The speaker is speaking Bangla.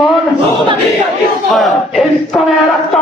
দুশ্মন ইস্কনের আত্মনা